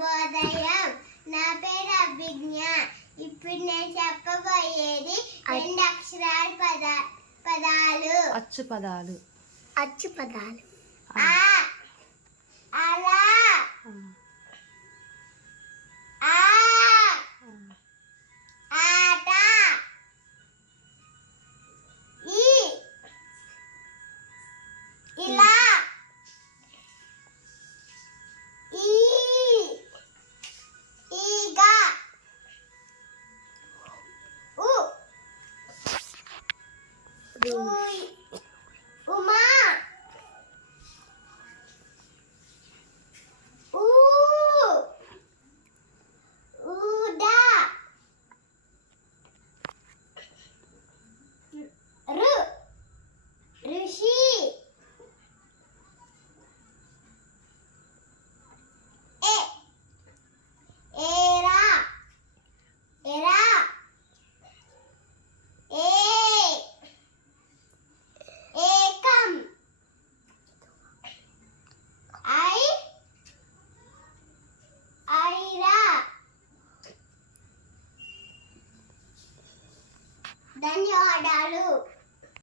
శుభోదయం. నా పేరు అభిజ్ఞ. ఇప్పుడు నేను చెప్పబోయేది రెండు అక్షరాల పదాలు. అచ్చు పదాలు. ఆ, అలా, ఆ, ఆట, ఈ, ఇలా, ఈ, ఈగ, ఉ, ఉమా, ఊదా, ఋషి, ఏరా, ఎరా, ఏకం, ఐరా. ధన్యవాదాలు.